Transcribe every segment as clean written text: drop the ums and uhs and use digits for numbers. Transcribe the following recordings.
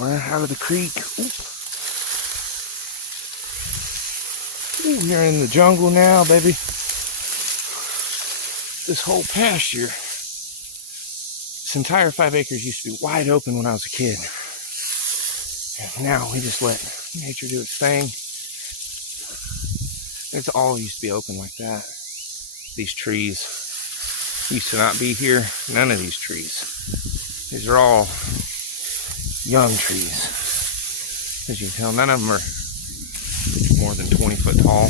We're out of the creek. Ooh, we're in the jungle now, baby. This whole pasture, this entire 5 acres used to be wide open when I was a kid. And now we just let nature do its thing. It's all used to be open like that. These trees used to not be here. None of these trees. These are all young trees. As you can tell, none of them are more than 20 foot tall.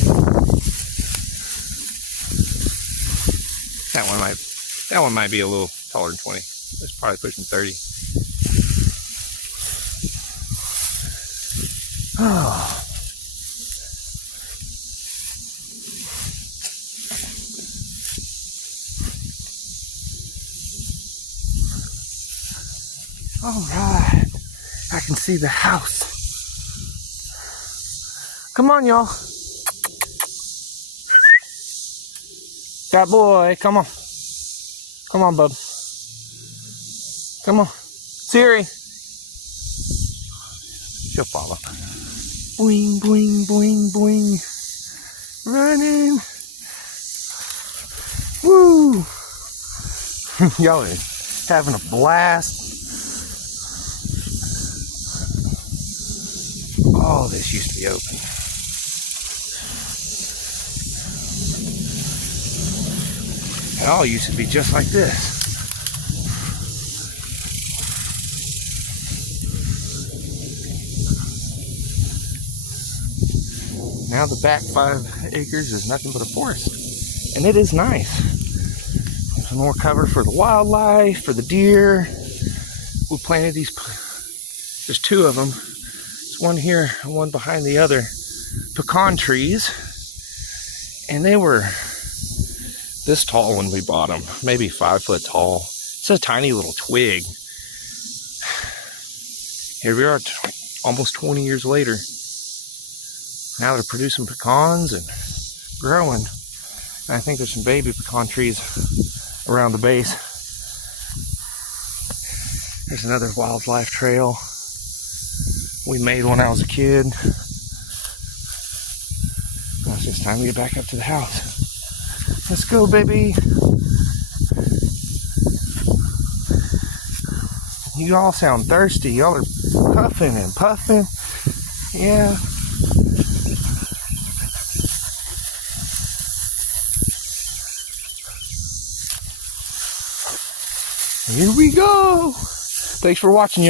That one might be a little taller than 20. It's probably pushing 30. Oh. All right, I can see the house. Come on, y'all. That boy, come on. Come on, bub. Come on. Siri. She'll follow. Boing, boing, boing, boing. Running. Woo. Y'all are having a blast. All this used to be open. It all used to be just like this. Now the back 5 acres is nothing but a forest. And it is nice. There's more cover for the wildlife, for the deer. We planted these, there's 2 of them. There's one here and one behind the other. Pecan trees. And they were this tall when we bought them, maybe 5 foot tall. It's a tiny little twig. Here we are, almost 20 years later. Now they're producing pecans and growing. And I think there's some baby pecan trees around the base. There's another wildlife trail we made when I was a kid. Now it's just time to get back up to the house. Let's go, baby. You all sound thirsty. Y'all are puffing and puffing. Yeah. Here we go. Thanks for watching, y'all.